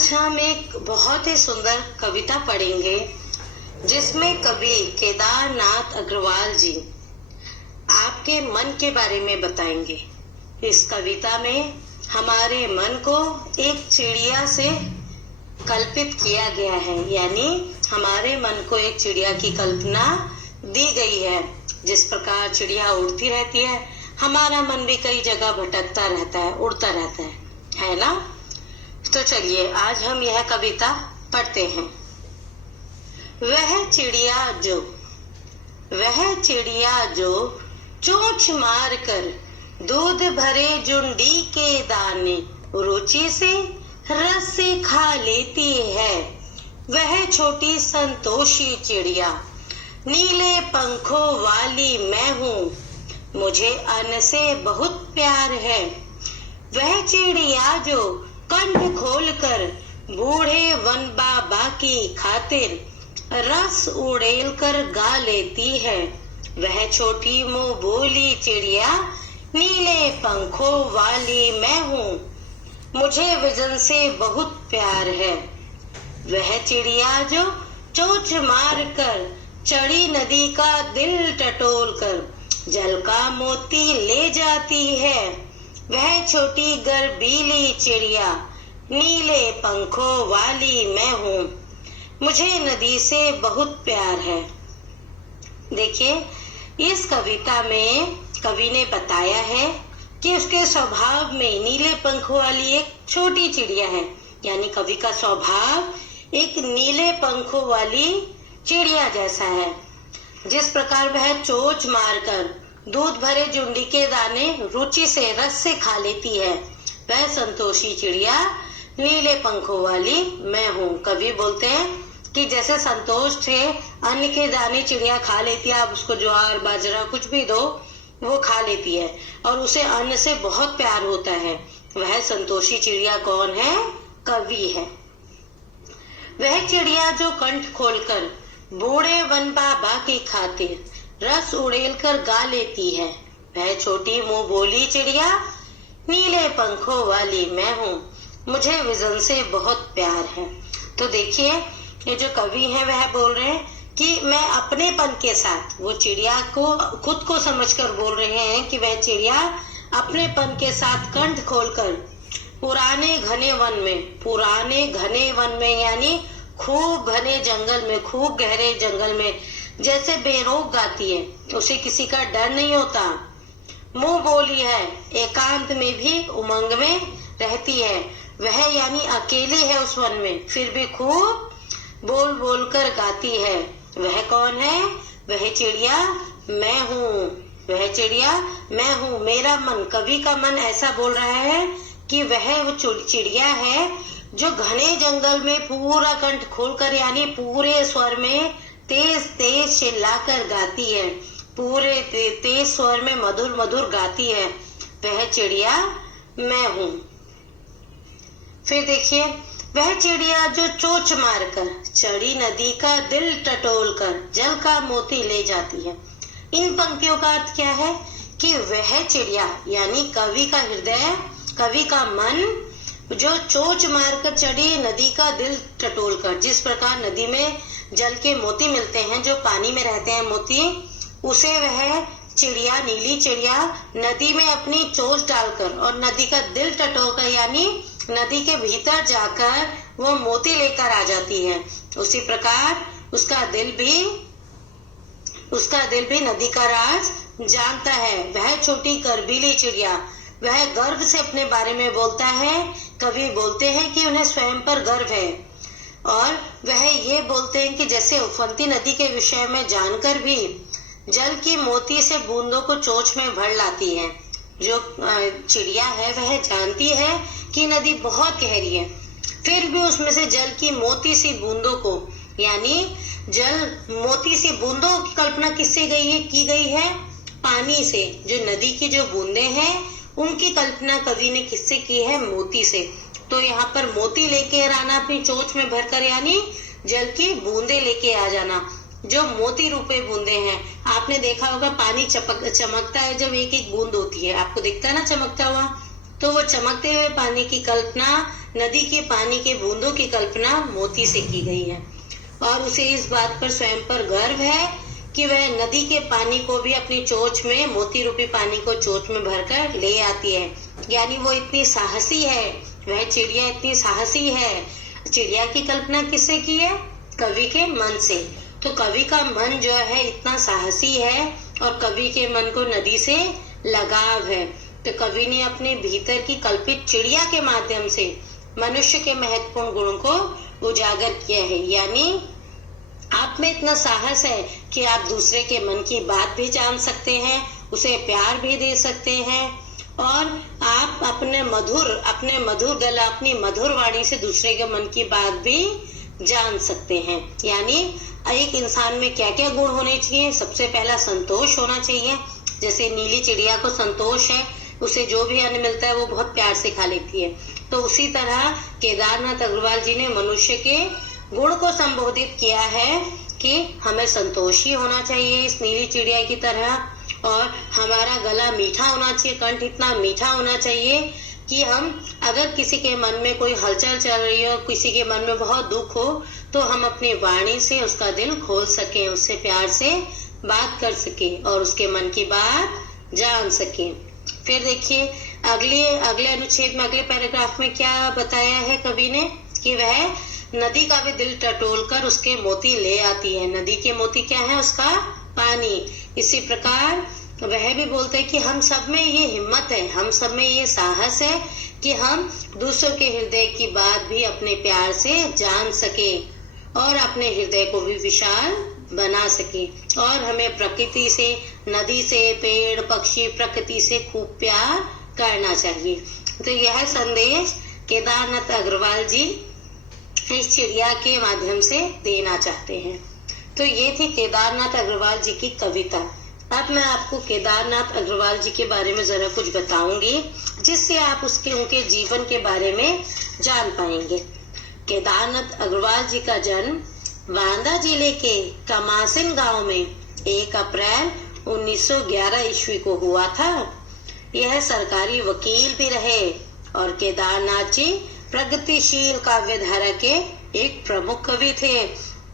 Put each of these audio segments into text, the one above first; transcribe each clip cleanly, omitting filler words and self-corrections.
आज हम एक बहुत ही सुंदर कविता पढ़ेंगे जिसमें कवि केदारनाथ अग्रवाल जी आपके मन के बारे में बताएंगे। इस कविता में हमारे मन को एक चिड़िया से कल्पित किया गया है, यानी हमारे मन को एक चिड़िया की कल्पना दी गई है। जिस प्रकार चिड़िया उड़ती रहती है, हमारा मन भी कई जगह भटकता रहता है, उड़ता रहता है ना। तो चलिए आज हम यह कविता पढ़ते हैं। वह चिड़िया जो चोंच मार कर दूध भरे जुंडी के दाने रुचि से रस से खा लेती है, वह छोटी संतोषी चिड़िया नीले पंखों वाली मैं हूँ, मुझे अन्न से बहुत प्यार है। वह चिड़िया जो कंठ खोलकर बूढ़े वन बाबा की खातिर रस उड़ेल कर गा लेती है, वह छोटी मुंह बोली चिड़िया नीले पंखों वाली मैं हूँ, मुझे विजन से बहुत प्यार है। वह चिड़िया जो चोंच मार कर चढ़ी नदी का दिल टटोल कर जल का मोती ले जाती है, वह छोटी गर्बीली चिड़िया नीले पंखों वाली मैं हूँ, मुझे नदी से बहुत प्यार है। देखिए, इस कविता में कवि ने बताया है कि उसके स्वभाव में नीले पंखों वाली एक छोटी चिड़िया है, यानी कवि का स्वभाव एक नीले पंखों वाली चिड़िया जैसा है। जिस प्रकार वह चोंच मारकर दूध भरे जुंडी के दाने रुचि से रस से खा लेती है, वह संतोषी चिड़िया नीले पंखों वाली मैं हूँ। कवि बोलते हैं कि जैसे संतोष से अन्न के दाने चिड़िया खा लेती है, आप उसको ज्वार बाजरा कुछ भी दो वो खा लेती है और उसे अन्न से बहुत प्यार होता है। वह संतोषी चिड़िया कौन है? कवि है। वह चिड़िया जो कंठ खोलकर बूढ़े वन बाबा की खातिर रस उड़ेल कर गा लेती है, वह छोटी मुंह बोली चिड़िया नीले पंखों वाली मैं हूँ, मुझे विजन से बहुत प्यार है। तो देखिए, ये जो कवि है वह बोल रहे हैं कि मैं अपनेपन के साथ, वो चिड़िया को खुद को समझकर बोल रहे हैं कि वह चिड़िया अपनेपन के साथ कंठ खोलकर पुराने घने वन में यानी खूब घने जंगल में, खूब गहरे जंगल में जैसे बेरोक गाती है, उसे किसी का डर नहीं होता। मुंह बोली है, एकांत में भी उमंग में रहती है, वह यानी अकेली है उस वन में, फिर भी खूब बोल बोल कर गाती है। वह कौन है? वह चिड़िया मैं हूँ, वह चिड़िया मैं हूँ। मेरा मन, कवि का मन ऐसा बोल रहा है कि वह वो चिड़िया है जो घने जंगल में पूरा कंठ खोलकर यानी पूरे स्वर में तेज तेज चिल्लाकर गाती है, पूरे तेज स्वर में मधुर मधुर गाती है, वह चिड़िया मैं हूँ। फिर देखिए, वह चिड़िया जो चोंच मारकर चढ़ी नदी का दिल टटोल कर जल का मोती ले जाती है। इन पंक्तियों का अर्थ क्या है कि वह चिड़िया यानी कवि का हृदय, कवि का मन जो चोंच मारकर चढ़ी नदी का दिल टटोल कर, जिस प्रकार नदी में जल के मोती मिलते हैं, जो पानी में रहते हैं मोती, उसे वह चिड़िया, नीली चिड़िया नदी में अपनी चोंच डालकर और नदी का दिल टटोलकर यानी नदी के भीतर जाकर वो मोती लेकर आ जाती है। उसी प्रकार उसका दिल भी नदी का राज जानता है। वह छोटी गर्बीली चिड़िया, वह गर्व से अपने बारे में बोलता है। कवि बोलते हैं कि उन्हें स्वयं पर गर्व है और वह ये बोलते हैं कि जैसे उफनती नदी के विषय में जानकर भी जल की मोती से बूंदों को चोंच में भर लाती है। जो चिड़िया है वह जानती है कि नदी बहुत गहरी है, फिर भी उसमें से जल की मोती सी बूंदों को यानी जल मोती सी बूंदों की कल्पना किससे की गई है? पानी से। जो नदी की जो बूंदे हैं उनकी कल्पना कवि ने किससे की है? मोती से। तो यहाँ पर मोती लेके आना अपनी चोंच में भरकर यानी जल की बूंदे लेके आ जाना, जो मोती रूपे बूंदे हैं। आपने देखा होगा पानी चमकता है जब एक एक बूंद होती है, आपको दिखता है ना चमकता हुआ, तो वो चमकते हुए पानी की कल्पना, नदी के पानी के बूंदों की कल्पना मोती से की गई है और उसे इस बात पर स्वयं पर गर्व है कि वह नदी के पानी को भी अपनी चोंच में, मोती रूपी पानी को चोंच में भरकर ले आती है। यानी वो इतनी साहसी है, वह चिड़िया इतनी साहसी है। चिड़िया की कल्पना किससे की है? कवि के मन से। तो कवि का मन जो है इतना साहसी है और कवि के मन को नदी से लगाव है। तो कवि ने अपने भीतर की कल्पित चिड़िया के माध्यम से मनुष्य के महत्वपूर्ण गुणों को उजागर किया है। यानी आप में इतना साहस है कि आप दूसरे के मन की बात भी जान सकते हैं, उसे प्यार भी दे सकते हैं और आप अपने मधुर गला, अपनी मधुर वाणी से दूसरे के मन की बात भी जान सकते हैं। यानी एक इंसान में क्या क्या गुण होने चाहिए? सबसे पहला संतोष होना चाहिए। जैसे नीली चिड़िया को संतोष है, उसे जो भी अन्न मिलता है वो बहुत प्यार से खा लेती है। तो उसी तरह केदारनाथ अग्रवाल जी ने मनुष्य के गुण को संबोधित किया है कि हमें संतोष ही होना चाहिए इस नीली चिड़िया की तरह और हमारा गला मीठा होना चाहिए, कंठ इतना मीठा होना चाहिए कि हम अगर किसी के मन में कोई हलचल चल रही हो, किसी के मन में बहुत दुख हो, तो हम अपनी वाणी से उसका दिल खोल सकें, उससे प्यार से बात कर सके और उसके मन की बात जान सके। फिर देखिए अगले अनुच्छेद में, अगले पैराग्राफ में क्या बताया है कवि ने कि वह नदी का भी दिल टटोल कर उसके मोती ले आती है। नदी के मोती क्या है? उसका पानी। इसी प्रकार वह भी बोलते हैं कि हम सब में ये हिम्मत है, हम सब में ये साहस है कि हम दूसरों के हृदय की बात भी अपने प्यार से जान सके और अपने हृदय को भी विशाल बना सके और हमें प्रकृति से, नदी से, पेड़ पक्षी, प्रकृति से खूब प्यार करना चाहिए। तो यह संदेश केदारनाथ अग्रवाल जी इस चिड़िया के माध्यम से देना चाहते हैं। तो ये थी केदारनाथ अग्रवाल जी की कविता। अब मैं आपको केदारनाथ अग्रवाल जी के बारे में जरा कुछ बताऊंगी जिससे आप उनके जीवन के बारे में जान पाएंगे। केदारनाथ अग्रवाल जी का जन्म बांदा जिले के कमासिन गांव में 1 अप्रैल 1911 ईस्वी को हुआ था। यह सरकारी वकील भी रहे और केदारनाथ जी प्रगतिशील काव्य धारा के एक प्रमुख कवि थे।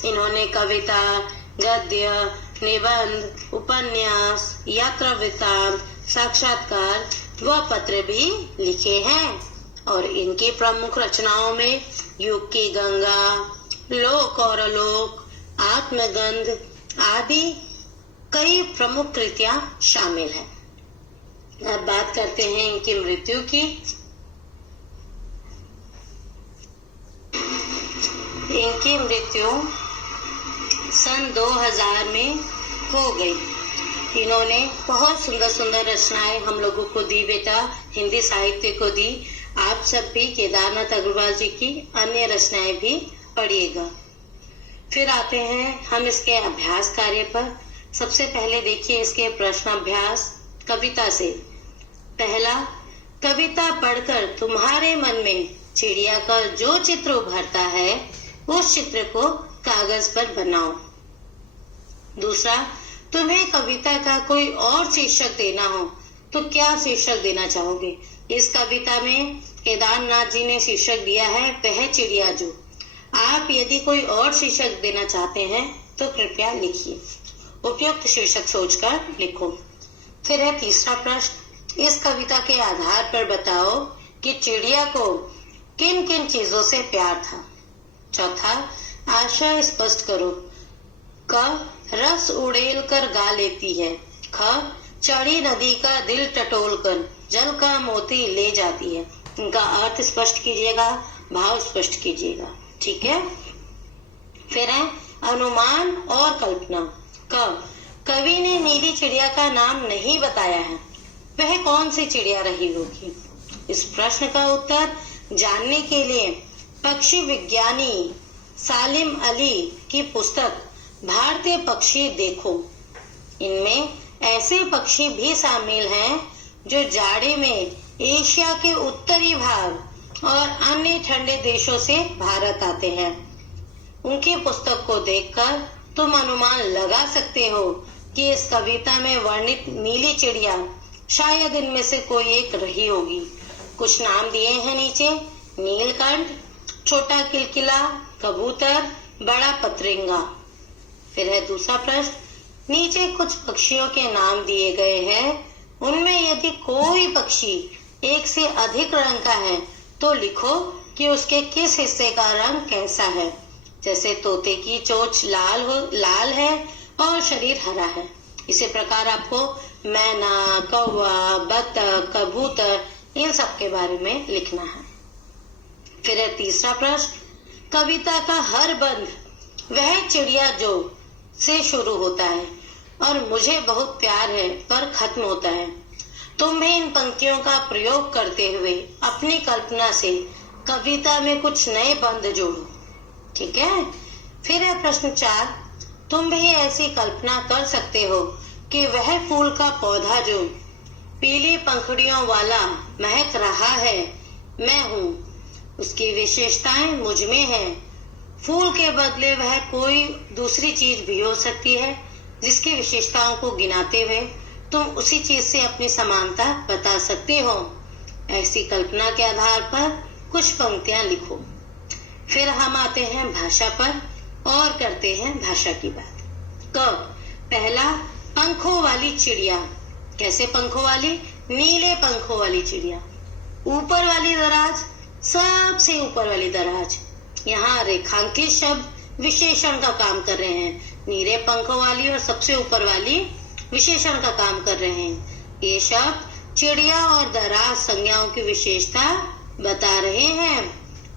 इन्होंने कविता, गद्य, निबंध, उपन्यास, यात्रा वृत्तांत, साक्षात्कार व पत्र भी लिखे हैं और इनकी प्रमुख रचनाओं में युग की गंगा, लोक और अलोक, आत्मगंध आदि कई प्रमुख कृतियां शामिल हैं। अब बात करते हैं इनकी मृत्यु की। इनकी मृत्यु सन 2000 में हो गई। इन्होंने बहुत सुंदर सुंदर रचनाएं हम लोगों को दी बेटा, हिंदी साहित्य को दी। आप सब भी केदारनाथ अग्रवाल जी की अन्य रचनाएं भी पढ़िएगा। फिर आते हैं हम इसके अभ्यास कार्य पर। सबसे पहले देखिए इसके प्रश्न अभ्यास कविता से। पहला, कविता पढ़कर तुम्हारे मन में चिड़िया का जो चित्र उभरता है उस चित्र को कागज पर बनाओ। दूसरा, तुम्हें कविता का कोई और शीर्षक देना हो तो क्या शीर्षक देना चाहोगे? इस कविता में केदारनाथ जी ने शीर्षक दिया है वह चिड़िया जो। आप यदि कोई और शीर्षक देना चाहते हैं तो कृपया लिखिए, उपयुक्त शीर्षक सोचकर लिखो। फिर है तीसरा प्रश्न, इस कविता के आधार पर बताओ कि चिड़िया को किन किन चीजों से प्यार था। चौथा, आशय स्पष्ट करो। क, रस उड़ेल कर गा लेती है। ख, चढ़ी नदी का दिल टटोल कर जल का मोती ले जाती है। इनका अर्थ स्पष्ट कीजिएगा, भाव स्पष्ट कीजिएगा, ठीक है। फिर है अनुमान और कल्पना। क, कवि ने नीली चिड़िया का नाम नहीं बताया है, वह कौन सी चिड़िया रही होगी? इस प्रश्न का उत्तर जानने के लिए पक्षी विज्ञानी सालिम अली की पुस्तक भारतीय पक्षी देखो। इनमें ऐसे पक्षी भी शामिल हैं जो जाड़े में एशिया के उत्तरी भाग और अन्य ठंडे देशों से भारत आते हैं। उनकी पुस्तक को देखकर तुम अनुमान लगा सकते हो कि इस कविता में वर्णित नीली चिड़िया शायद इनमें से कोई एक रही होगी। कुछ नाम दिए हैं नीचे। नीलकंठ, छोटा किलकिला, कबूतर, बड़ा पतरिंगा। फिर है दूसरा प्रश्न, नीचे कुछ पक्षियों के नाम दिए गए हैं, उनमें यदि कोई पक्षी एक से अधिक रंग का है तो लिखो कि उसके किस हिस्से का रंग कैसा है। जैसे तोते की चोंच लाल है और शरीर हरा है। इसी प्रकार आपको मैना, कौवा, बतख, कबूतर इन सब के बारे में लिखना है। फिर है तीसरा प्रश्न, कविता का हर बंद वह चिड़िया जो से शुरू होता है और मुझे बहुत प्यार है पर खत्म होता है। तुम भी इन पंक्तियों का प्रयोग करते हुए अपनी कल्पना से कविता में कुछ नए बंद जोड़ो। ठीक है। फिर है प्रश्न 4, तुम भी ऐसी कल्पना कर सकते हो कि वह फूल का पौधा जो पीली पंखुड़ियों वाला महक रहा है मैं हूँ, उसकी विशेषताएं मुझ में हैं। फूल के बदले वह कोई दूसरी चीज भी हो सकती है जिसकी विशेषताओं को गिनाते हुए तुम उसी चीज से अपनी समानता बता सकते हो। ऐसी कल्पना के आधार पर कुछ पंक्तियां लिखो। फिर हम आते हैं भाषा पर और करते हैं भाषा की बात। क, पहला, पंखों वाली चिड़िया। कैसे पंखों वाली? नीले पंखों वाली चिड़िया। ऊपर वाली दराज, सबसे ऊपर वाली दराज। यहाँ रेखांकित शब्द विशेषण का काम कर रहे हैं। नीले पंखों वाली और सबसे ऊपर वाली विशेषण का काम कर रहे हैं। ये शब्द चिड़िया और दराज संज्ञाओं की विशेषता बता रहे हैं।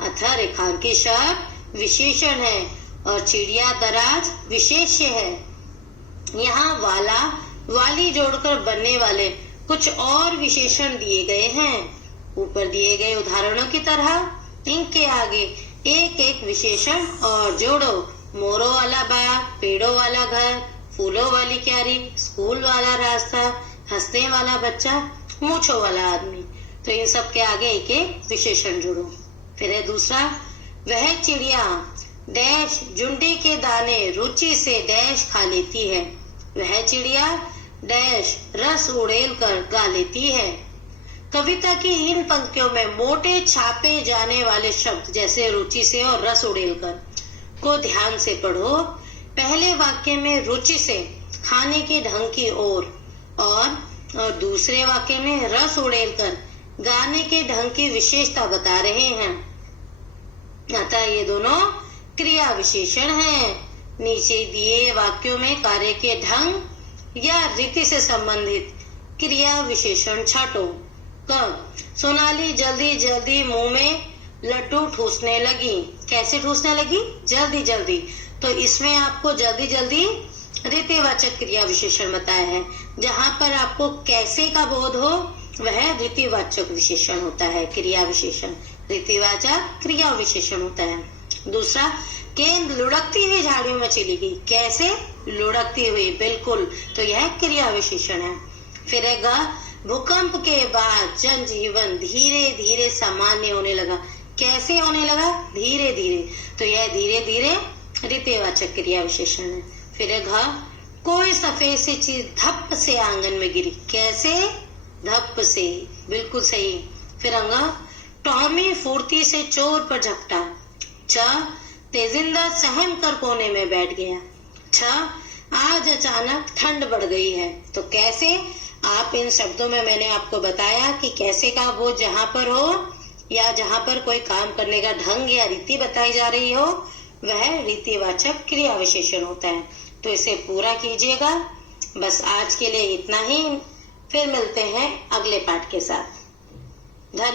अतः रेखांकित शब्द विशेषण है और चिड़िया दराज विशेष्य है। यहाँ वाला वाली जोड़कर बनने वाले कुछ और विशेषण दिए गए हैं। ऊपर दिए गए उदाहरणों की तरह इनके आगे एक एक विशेषण और जोड़ो। मोरों वाला बाग, पेड़ों वाला घर, फूलों वाली क्यारी, स्कूल वाला रास्ता, हंसने वाला बच्चा, मूंछों वाला आदमी। तो इन सब के आगे एक एक विशेषण जोड़ो। फिर है दूसरा, वह चिड़िया डैश जुंडी के दाने रुचि से डैश खा लेती है। वह चिड़िया डैश रस उड़ेल कर गा लेती है। कविता की इन पंक्तियों में मोटे छापे जाने वाले शब्द जैसे रुचि से और रस उड़ेल कर को ध्यान से पढ़ो। पहले वाक्य में रुचि से खाने के ढंग की ओर और दूसरे वाक्य में रस उड़ेल कर गाने के ढंग की विशेषता बता रहे हैं। अतः ये दोनों क्रिया विशेषण हैं। नीचे दिए वाक्यों में कार्य के ढंग या रीति से संबंधित क्रिया विशेषण छाटो। क, सोनाली जल्दी जल्दी मुंह में लड्डू ठूसने लगी। कैसे ठूसने लगी? जल्दी जल्दी। तो इसमें आपको जल्दी जल्दी रीतिवाचक क्रिया विशेषण बताया है। जहां पर आपको कैसे का बोध हो वह रीतिवाचक विशेषण होता है, क्रिया विशेषण। रीतिवाचक क्रिया विशेषण होता है। दूसरा, गेंद लुढ़कती हुई झाड़ियों में चली गई। कैसे? लुढ़कती हुई, बिल्कुल। तो यह क्रिया विशेषण है। फिर है ग, भूकंप के बाद जनजीवन धीरे धीरे सामान्य होने लगा। कैसे होने लगा? धीरे धीरे। तो यह धीरे धीरे रीतिवाचक क्रिया विशेषण है। फिर है घ, कोई सफेद सी चीज धप से आंगन में गिरी। कैसे? धप से, बिल्कुल सही। फिर अंग, टॉमी फुर्ती से चोर पर झपटा। च, तेजिंदा सहम कर कोने में बैठ गया। छ, आज अचानक ठंड बढ़ गई है। तो कैसे? आप इन शब्दों में मैंने आपको बताया कि कैसे का बोध जहां पर हो या जहां पर कोई काम करने का ढंग या रीति बताई जा रही हो वह रीतिवाचक क्रिया विशेषण होता है। तो इसे पूरा कीजिएगा। बस आज के लिए इतना ही। फिर मिलते हैं अगले पाठ के साथ। धन्यवाद।